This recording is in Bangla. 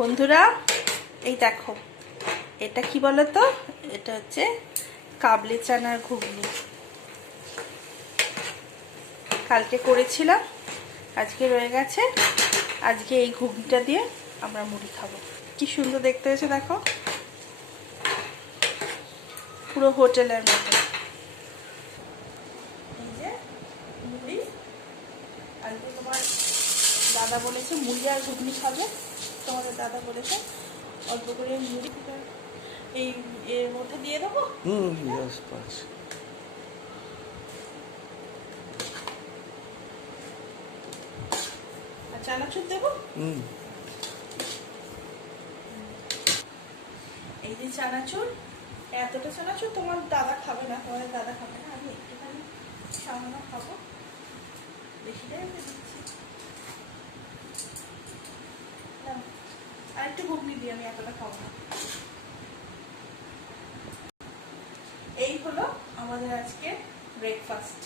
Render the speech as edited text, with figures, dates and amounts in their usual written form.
বন্ধুরা এই দেখো, এটা কি বলো তো, এটা হচ্ছে কাবলি চানার ঘুগনি। কালকে করেছিলাম, আজকে রয়ে গেছে। আজকে এই ঘুগনিটা দিয়ে আমরা মুড়ি খাবো। কি সুন্দর দেখতে হয়েছে দেখো, পুরো হোটেলের মতো। এই যে মুড়ি, আজকে তোমার দাদা বলেছে মুড়ি আর ঘুগনি খাবে। তোমাদের দাদা বলেছে অল্প করে মুড়ি এই এর মধ্যে দিয়ে দেবো। আর চানাচুর দেবো। এই যে চানাচুর, এতটা চানাচুর তোমার দাদা খাবে না, তোমাদের দাদা খাবে না, আমি একটুখানি সামান্য খাবো, বেশিটাই আমি দিচ্ছি। আর একটু ঘুগনি দিই, আমি এতটা খাবো না। এই হলো আমাদের আজকে ব্রেকফাস্ট।